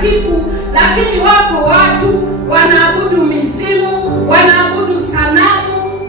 mtakatifu, lakini wapo watu wanaabudu mizimu, wanaabudu sanamu,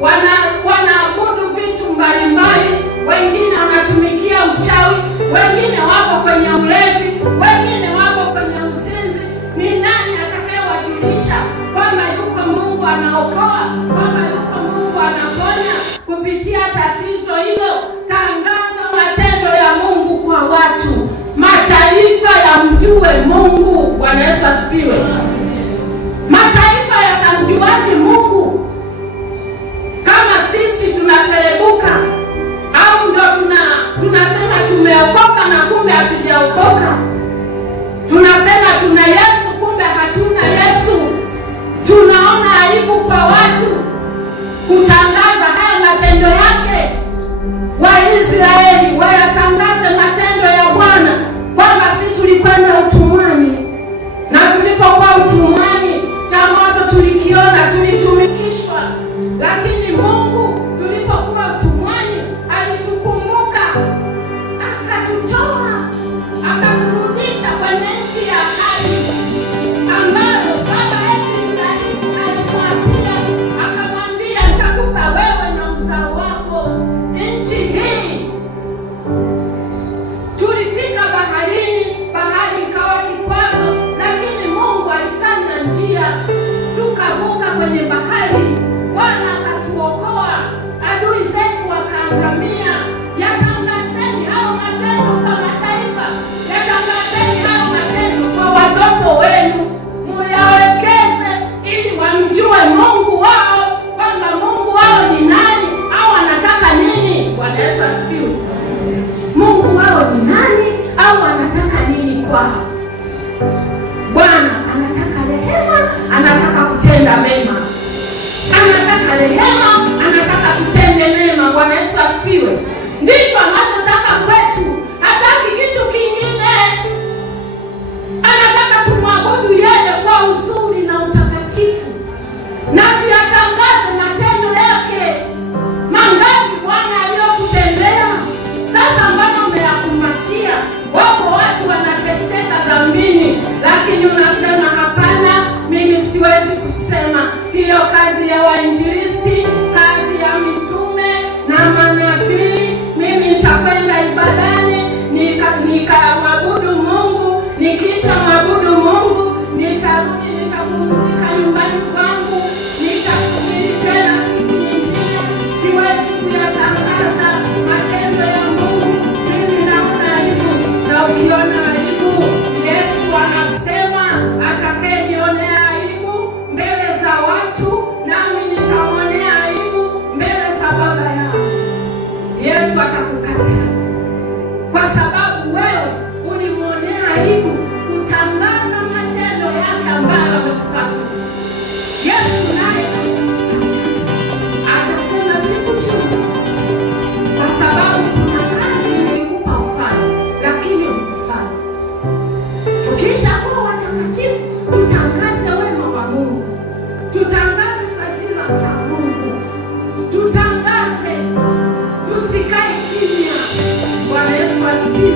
wanaabudu vitu mbalimbali. Wengine wanatumikia uchawi, wengine wapo kwenye ulevi, wengine wapo kwenye uzinzi. Ni nani atakayewajulisha kwamba yuko Mungu anaokoa, kwamba yuko Mungu anaponya kupitia tatizo hilo? Tangaza matendo ya Mungu kwa watu, mataifa yamjue Mungu. Bwana Yesu asifiwe. Mataifa yatamjuaje Mungu kama sisi tunaselebuka au ndo tunasema tumeokoka na kumbe hatujaokoka? Tunasema tuna Yesu kumbe hatuna Yesu. Tunaona aibu kwa watu kutangaza haya matendo yake. Waisraeli wayatangaze matendo ya Bwana, kwamba sisi tulikwenda utumwani, na tulipokuwa utumwani cha moto tulikiona, tulitumikishwa, lakini Mungu tulipokuwa utumwani alitukumbuka, akatutoa, akaturudisha kwenye nchi ya ahadi ambayo baba yetu Ibrahimu alimwapia, akamwambia nitakupa wewe na uzao wako nchi hii. Tulifika baharini, bahari ikawa kikwazo, lakini Mungu alifanya njia, tukavuka kwenye bahari. Bwana akatuokoa, adui zetu wakaangamia. Yatangazeni hao matendo kwa mataifa, yatangazeni hao matendo kwa watoto wenu, muyawekeze ili wamjue Mungu wao, kwamba Mungu wao ni nani au anataka nini. Bwana Yesu asifiwe. Mungu wao ni nani au anataka nini kwao? Bwana anataka rehema, anataka kutenda mema. Anataka rehema, anataka tutende mema. Bwana Yesu asifiwe. Ndicho anachotaka kwetu, hataki kitu kingine. Anataka tumwabudu yeye kwa uzuri na utakatifu, na tuyatangaze matendo yake. Mangapi Bwana aliyokutendea? Sasa mbona umeyakumbatia? Wapo watu wanateseka dhambini, lakini unasema hapana, mimi siwezi kusema. Hiyo kazi ya wainjilisti, kazi ya mitume na manabii. Mimi nitakwenda ibadani, nikamwabudu Mungu, nikisha mwabudu Mungu nitarudi, nitapumzika nyumbani kwangu, nitasubiri tena siku nyingine. Siwezi kuyatangaza matendo ya Mungu. Mimi naona aibu, na ukiona aibu, Yesu anasema atakayenionea aibu mbele za watu, nami nitamwonea aibu mbele za Baba yao. Yesu atakukataa kwa sababu wewe ulimwonea aibu kutangaza matendo yake ambayo amekufanya. Yesu naye atasema sikuchukua, kwa sababu kuna kazi nilikupa ufanye, lakini ukufanya. Tukisha kuwa watakatifu, tutangaze wema wa Mungu, tutangaze fadhila za Mungu, tutangaze, tusikae kimya. Bwana Yesu asifiwe.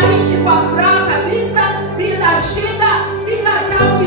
tunaishi kwa furaha kabisa, bila shida, bila tabu